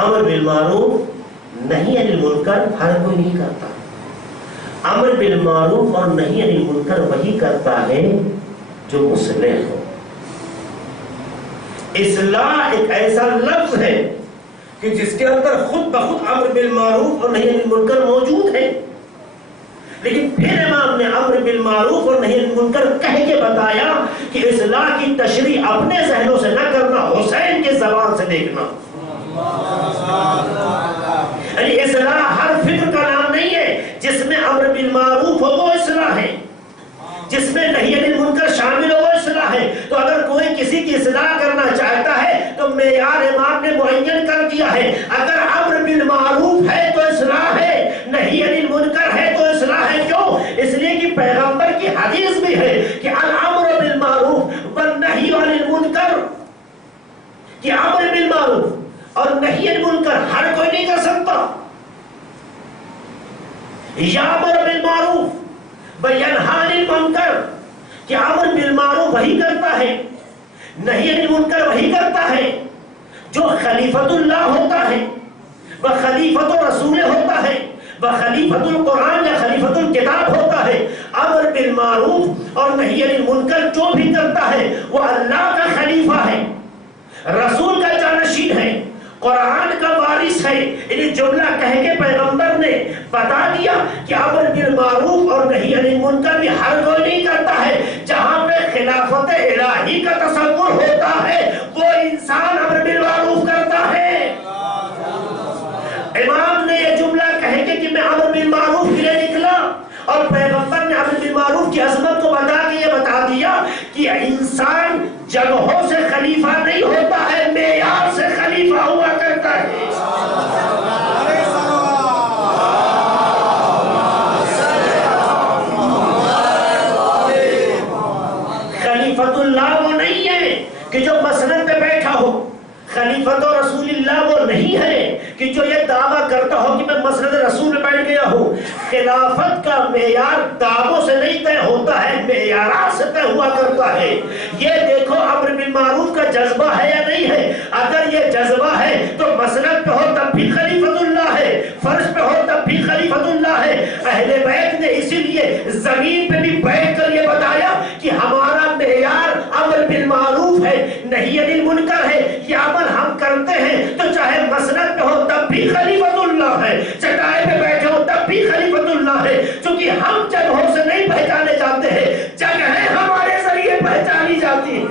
امر بالمعروف نہی عن المنکر ہر کوئی نہیں کرتا۔ امر بالمعروف اور نہی عن المنکر وہی کرتا ہے جو مصلح ہو۔ اصلاح ایک ایسا لفظ ہے کہ جس کے اندر خود بخود امر بالمعروف اور نہی عن المنکر موجود ہے، لیکن پھر امام نے امر بالمعروف اور نہی عن المنکر کہہ کے بتایا کہ اصلاح کی تشریح اپنے ذہنوں سے نہ کرنا، حسین کی زبان سے دیکھنا۔ یعنی اصلاح ہر فکر کا نام نہیں ہے، جس میں امر بالمعروف ہو وہ اصلاح ہے، جس میں نہی عن المنکر شامل ہو وہ اصلاح ہے۔ تو اگر کوئی کسی کی اصلاح کرنا چاہتا ہے تو معیار امام نے معین کر دیا ہے، اگر امر بالمعروف ہے تو اصلاح ہے، نہی عن المنکر ہے تو اصلاح ہے۔ کیوں؟ اس لیے کہ پیغمبر کی حدیث بھی ہے کہ الامر بالمعروف والنہی عن المنکر، کہ امر بالمعروف اور نہی عن المنکر ہر کوئی نہیں کر سکتا۔ یامر بالمعروف وینہی عن المنکر، کہ امر بالمعروف وہی کرتا ہے، نہی عن المنکر وہی کرتا ہے جو خلیفۃ اللہ ہوتا ہے، وہ خلیفۃ الرسول ہوتا ہے، وہ خلیفۃ القرآن یا خلیفۃ الکتاب ہوتا ہے۔ امر بالمعروف اور نہی عن المنکر جو بھی کرتا ہے وہ اللہ کا خلیفہ ہے، رسول کا جانشین ہے، قرآن کا وارث ہے۔ انہیں جملہ کہہ کے پیغمبر نے بتا دیا کہ امر بالمعروف اور نہی عن المنکر بھی ہر کوئی نہیں کرتا ہے۔ جہاں پہ خلافت الہی کا تصور ہوتا ہے وہ انسان امر بالمعروف کرتا ہے۔ امام نے یہ جملہ کہہ کے کہ میں امر بالمعروف کے لیے نکلا، اور پیغمبر نے امر بالمعروف کی عظمت کو بتا کے یہ بتا دیا کہ انسان جگہوں سے خلیفہ نہیں ہوتا ہے، معیار سے خلیفہ ہوا کرتا ہے۔ خلیفۃ اللہ وہ نہیں ہے کہ جو مسند پہ بیٹھا ہو، خلیفۃ رسول اللہ وہ نہیں ہے کہ جو یہ دعویٰ کرتا ہو کہ میں مسند رسول میں بیٹھ گیا ہوں۔ خلافت کا معیار دعووں سے نہیں طے ہوتا ہے، معیارات سے طے ہوا کرتا ہے۔ یہ دیکھو امر بالمعروف کا جذبہ ہے یا نہیں ہے؟ اگر یہ جذبہ ہے تو مسند پہ ہو تب بھی خلیفۃ اللہ ہے، فرش پہ ہو تب بھی خلیفۃ اللہ ہے۔ اہل بیت نے اسی لیے زمین پہ بھی بیٹھ کر یہ بتایا کہ ہمارا معیار امر بالمعروف ہے، نہی عن المنکر ہے۔ یہ عمل ہم کرتے ہیں تو چاہے مسند پہ ہو تب بھی خلیفۃ اللہ ہے، چٹائی پہ بیٹھے ہو تب بھی خلیفۃ اللہ ہے۔ چونکہ ہم جگہوں سے نہیں پہچانے جاتے ہیں، جگہیں ہمارے ذریعے پہچانی جاتی ہیں۔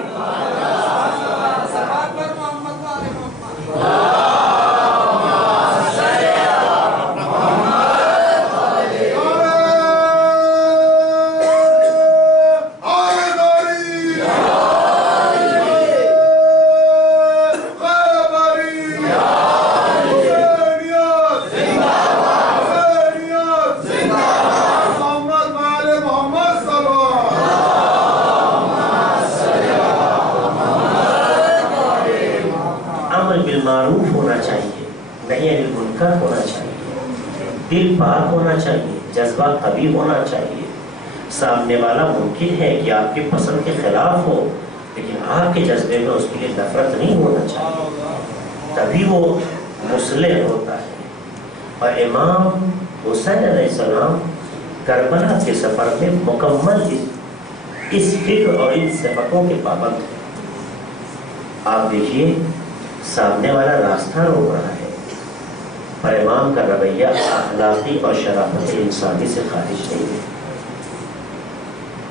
نفرت ہونا چاہیے، دل پاک ہونا چاہیے، جذبہ قوی ہونا چاہیے. سامنے والا ممکن ہے کہ آپ کی پسند کے خلاف ہو، لیکن آپ کے جذبے میں اس کے لیے نفرت نہیں ہونا چاہیے، تبھی وہ مصلح ہوتا ہے. اور امام حسین علیہ السلام کربلا کے سفر میں مکمل اس فکر اور ان صفتوں کے پابند ہیں. آپ دیکھیے سامنے والا راستہ روک رہا ہے، پر امام کا رویہ اخلاقی اور شرافت انسانی سے خارج نہیں ہے.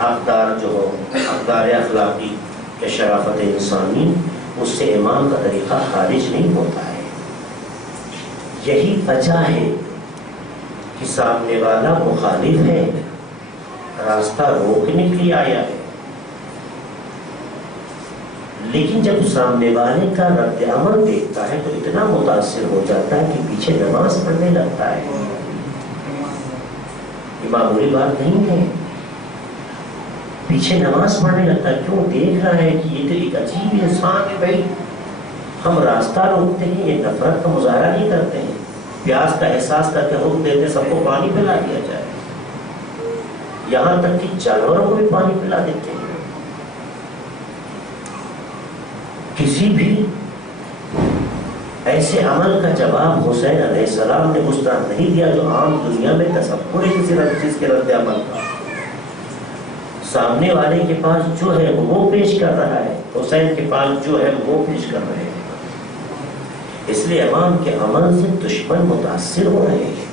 اقدار جو ہو، اقدار اخلاقی یا شرافت انسانی، اس سے امام کا طریقہ خارج نہیں ہوتا ہے. یہی وجہ ہے کہ سامنے والا مخالف ہے، راستہ روکنے کے لیے آیا ہے، لیکن جب سامنے والے کا رد عمل دیکھتا ہے تو اتنا متاثر ہو جاتا ہے کہ پیچھے نماز پڑھنے لگتا ہے. یہ معمولی بات نہیں ہے، پیچھے نماز پڑھنے لگتا ہے. کیوں؟ دیکھ رہا ہے کہ یہ تو ایک عجیب انسان ہے. بھائی ہم راستہ روکتے ہیں، یہ نفرت کا مظاہرہ نہیں کرتے ہیں، پیاس کا احساس کر کے حکم دیتے ہیں سب کو پانی پلا دیا جائے، یہاں تک کہ جانوروں کو بھی پانی پلا دیتے ہیں. کسی بھی ایسے عمل کا جواب حسین علیہ السلام نے اس طرح نہیں دیا جو عام دنیا میں تصور ہے کسی چیز کے رد عمل کا. سامنے والے کے پاس جو ہے وہ پیش کر رہا ہے، حسین کے پاس جو ہے وہ پیش کر رہے ہیں. اس لیے امام کے عمل سے دشمن متاثر ہو رہے ہیں.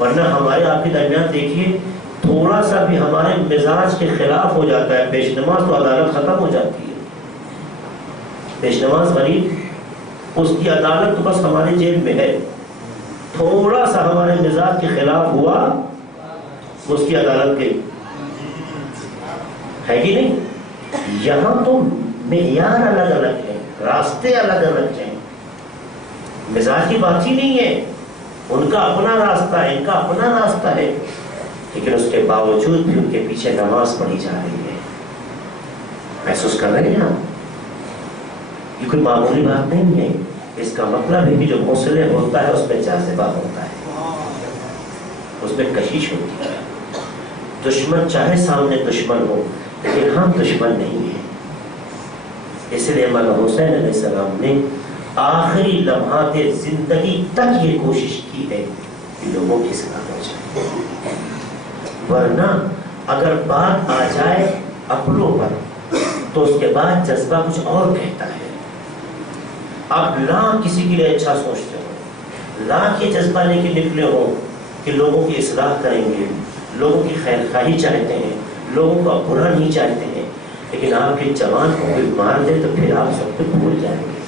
ورنہ ہمارے آپ کے درمیان دیکھیے تھوڑا سا بھی ہمارے مزاج کے خلاف ہو جاتا ہے، پیش نماز تو عدالت ختم ہو جاتی ہے. پیش نماز غریب، اس کی عدالت تو بس ہمارے جیب میں ہے. تھوڑا سا ہمارے مزاج کے خلاف ہوا، اس کی عدالت گئی ہے کہ نہیں. یہاں تو معیار الگ الگ ہیں، راستے الگ الگ ہیں، مزاج کی بات ہی نہیں ہے. ان کا اپنا راستہ ہے، ان کا اپنا راستہ ہے، لیکن اس کے باوجود بھی ان کے پیچھے نماز پڑھی جا رہی ہے. محسوس کر رہے ہیں آپ؟ یہ کوئی معمولی بات نہیں ہے. اس کا مطلب ہے کہ جو مصلح ہوتا ہے اس میں جاذبہ ہوتا ہے، اس میں کشش ہوتی ہے. دشمن چاہے سامنے دشمن ہو، لیکن ہم دشمن نہیں ہیں. اس لیے مولانا حسین علیہ السلام نے آخری لمحات زندگی تک یہ کوشش کی ہے کہ لوگوں کی اصلاح ہو جائے. ورنہ اگر بات آ جائے اپنوں پر تو اس کے بعد جذبہ کچھ اور کہتا ہے. آپ لاکھ کسی کے لیے اچھا سوچتے ہو، لاکھ یہ جذبہ لے کے نکلے ہو کہ لوگوں کی اصلاح کریں گے، لوگوں کی خیر خواہی چاہتے ہیں، لوگوں کا برا نہیں چاہتے ہیں، لیکن آپ کے جوان کو کوئی مار دے تو پھر آپ سب کو بھول جائیں گے.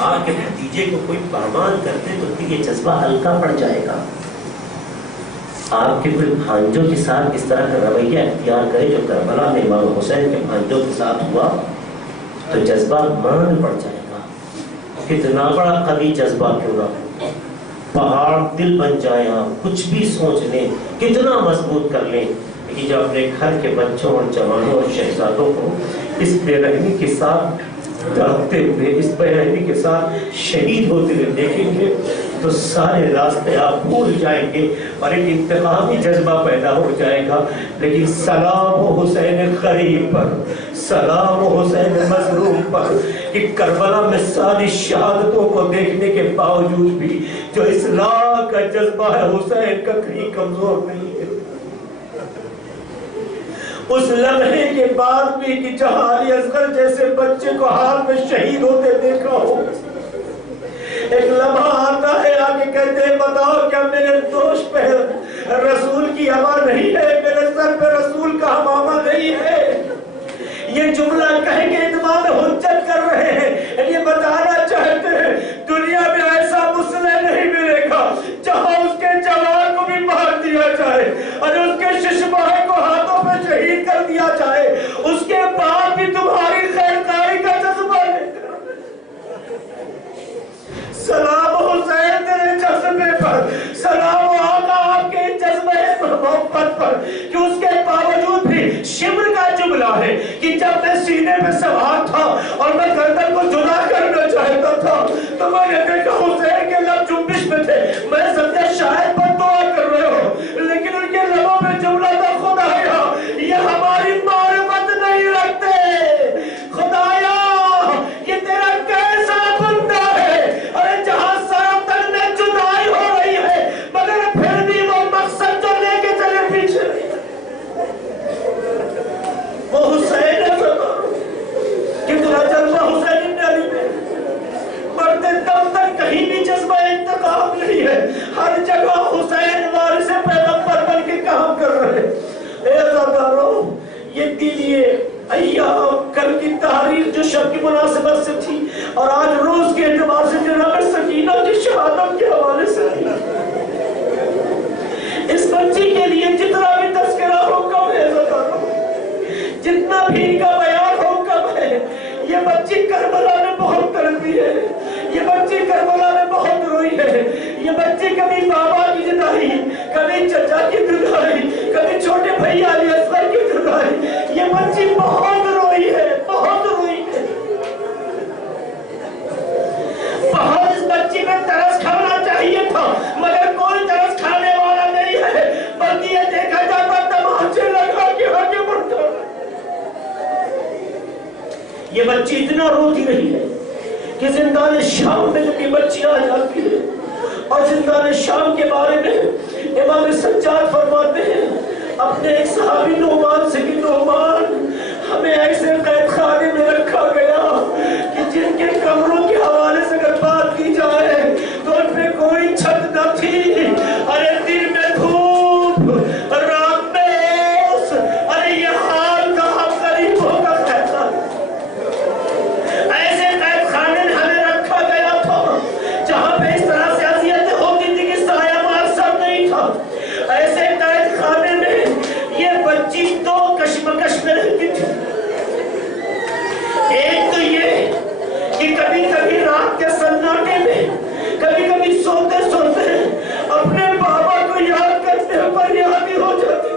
آپ کے بھتیجے کو کوئی پامال کرتے تو پھر یہ جذبہ ہلکا پڑ جائے گا. آپ کے کوئی بھانجوں کے ساتھ اس طرح کا رویہ اختیار کرے جو کربلا میں امام حسین کے بھانجوں کے ساتھ ہوا تو جذبہ مان پڑ جائے گا. کتنا بڑا قوی جذبہ کیوں نہ ہو، پہاڑ دل بن جائے، آپ کچھ بھی سوچ لیں، کتنا مضبوط کر لیں، لیکن جب اپنے گھر کے بچوں اور جوانوں اور شہزادوں کو اس بے رحمی کے ساتھ جاگتے ہوئے، اس بے رحمی کے ساتھ شہید ہوتے ہوئے دیکھیں گے تو سارے راستے آپ بھول جائیں گے اور ایک انتقامی جذبہ پیدا ہو جائے گا. لیکن سلام و حسین غریب پر، سلام و حسین مظلوم پر، کہ کربلا میں ساری شہادتوں کو دیکھنے کے باوجود بھی جو اصلاح کا جذبہ ہے حسین کا کہیں کمزور نہیں ہے. اس لمحے کے بعد بھی کہ جہاں علی اصغر جیسے بچے کو ہاتھ میں شہید ہوتے دیکھا ہو، ایک لمحہ آتا ہے آگے کہتے ہیں بتاؤ کیا میرے دوش پہ رسول کی ہوا نہیں ہے، میرے سر پہ رسول کا ہمامہ نہیں ہے. یہ جملہ کہیں گے اتمام حجت کر رہے ہیں، یہ بتانا چاہتے ہیں دنیا میں ایسا مصلح نہیں ملے گا جہاں اس کے جوان کو بھی مار دیا جائے اور اس کے ششماہے کو ہاتھوں پہ شہید کر دیا جائے، اس کے بعد بھی تمہاری خیرکاری کا جذبہ ہے. سلام حسین تیرے جذبے پر، سلام آقا آپ کے جذبے محبت پر کہ اس کے باوجود بھی شمر کا جملہ ہے کہ جب میں سینے پہ سوار تھا اور میں گردن کو جدا کرنا چاہتا رہتا تھا تو میں نے دیکھا حسین کے لب جنبش میں تھے. میں سمجھا شاید بد دعا کر رہے ہو, لیکن ان کے لبوں میں جملہ تھا خدایا یہ ہماری معرفت نہیں رکھتے, خدایا یہ تیرا کیسا بندہ ہے. ارے جہاں سارا تن میں جدائی ہو رہی ہے مگر پھر بھی وہ مقصد جو لے کے چلے پیچھے وہ حسین ہے. کتنا جذبہ حسین ابن علی میں, مرتے دم تک کہیں بھی جذبہ انتقام نہیں ہے. ہر جگہ حسین وارث پیغمبر بن کے کام کر رہے. اے عزادارو, یہ دن یہ ایام کل کی تحریر جو شب کی مناسبت سے تھی اور آج روز کے اعتبار سے جناب سکینہ کی شہادت کے حوالے سے تھی. اس بچی کے لیے جتنا بھی تذکرہ ہو کم ہے عزادارو, جتنا بھی ان کا بیان ہو کم ہے. یہ بچی کربلا میں بہت تڑپی ہے, یہ بچی کربلا میں بہت روئی ہے. یہ بچی کبھی بابا کی جدائی, کبھی چچا کی جدائی, کبھی چھوٹے بھائی علی اصغر کی جدائی. یہ بچی بہت روئی ہے, بہت روئی ہے. بہت اس بچی میں ترس کھانا چاہیے تھا مگر کوئی ترس کھانے والا نہیں ہے, بلکہ یہ دیکھا جاتا تماچے لگا کے آگے بڑھتا. یہ بچی اتنا روتی رہی ہے کہ زندان شام میں جب یہ بچی آ جاتی ہے, اور زندان شام کے بارے میں امام سجاد فرماتے ہیں اپنے ایک صحابی نعمان سے کہ نعمان ہمیں ایسے قید خانے میں رکھا گیا کہ جن کے کمروں کے حوالے سے اگر بات کی جائے تو ان پہ کوئی چھت نہ تھی. ارے دن میں دھوپ, رات میں اوس, ارے یہ حال کہاں غریب ہوگا کہتا. ایسے قید خانے میں ہمیں رکھا گیا تھا جہاں پہ اس طرح سے اذیتیں ہوتی تھی کہ سایہ مار سر نہیں تھا. ایسے قید خانے میں یہ بچی دو کشمکش میں رہتی تھی. ایک تو یہ کہ کبھی کبھی رات کے سناٹے میں, کبھی کبھی سوتے سوتے اپنے بابا کو یاد کرتے پر یاد ہی ہو جاتی.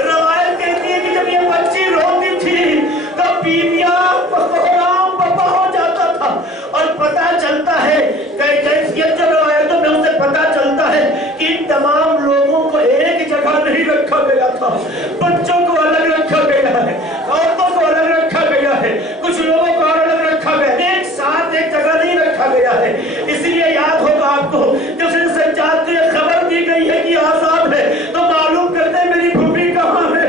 روایت کہتی ہے کہ جب یہ بچی روتی تھی تو بیویاں بہرام بپا ہو جاتا تھا, اور پتا چلتا ہے کیفیت جو روایتوں میں اسے پتا چلتا ہے کہ ان تمام لوگوں کو ایک جگہ نہیں رکھا گیا تھا. بچوں کو الگ رکھا گیا ہے, عورتوں کو الگ رکھا گیا ہے, کچھ لوگوں کو الگ رکھا گیا ہے, ایک ساتھ ایک جگہ نہیں رکھا گیا ہے. اسی لیے یاد ہوگا آپ کو جب سے سجاد کو یہ خبر دی گئی ہے کہ آزاد ہے تو معلوم کرتے ہیں میری بھومی کہاں ہے.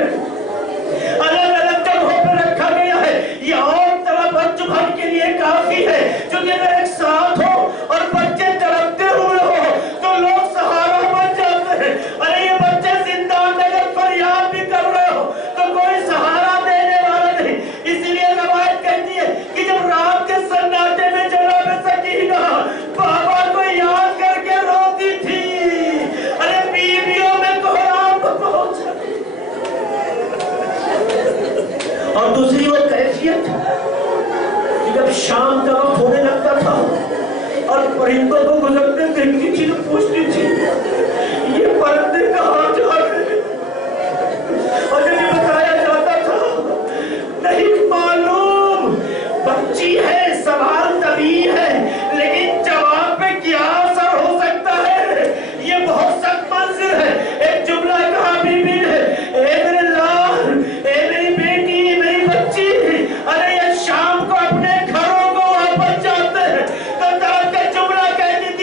الگ الگ جگہوں پہ رکھا گیا ہے. یہ اور طرح بچوں بھر کے لیے کافی ہے جو اگر ایک ساتھ ہو اور بچے تڑپتے ہوئے ہو تو لوگ سہارا بن جاتے ہیں. ارے یہ بچے زندان میں اگر فریاد بھی کر رہے ہو تو کوئی سہارا دینے والا نہیں. اسی لیے روایت کہتی ہے کہ جب رات کے سناٹے میں جناب سکینہ بابا کو یاد کر کے روتی تھی, ارے بیویوں میں کوہرام پہنچا. اور دوسری وہ کیفیت کہ جب شام کا وقت ہونے لگتا تھا اور پرندوں کو گزرتے دیکھتی تھی تو پوچھتی تھی یہ پرندے کہاں جا رہے, اور جب یہ بتایا جاتا تھا نہیں معلوم. بچی ہے, سوال طبیعی ہے, لیکن جواب پہ کیا اثر ہو سکتا ہے یہ بہت سخت منظر ہے. ایک جملہ کہا بی بی نے, اے میرے لال, اے میری بیٹی, میری بچی, ارے یہ شام کو اپنے گھروں کو واپس جاتے ہیں تو طرف کا جملہ کہتی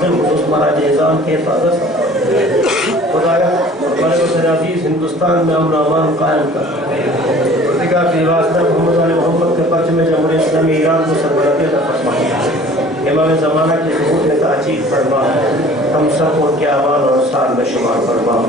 بالخصوص مہاراج اعظام کے حفاظت فرما خدایا ہمارے وطن عزیز ہندوستان میں امن و امان قائم کر ارتقا کی واسطہ محمد علی محمد کے پرچم جمہوریہ اسلامی ایران کو سربلندی عطا فرما امام زمانہ کی ظہور میں تاجیل فرما ہم سب کو ان کے اعمال اور سال میں شمار فرما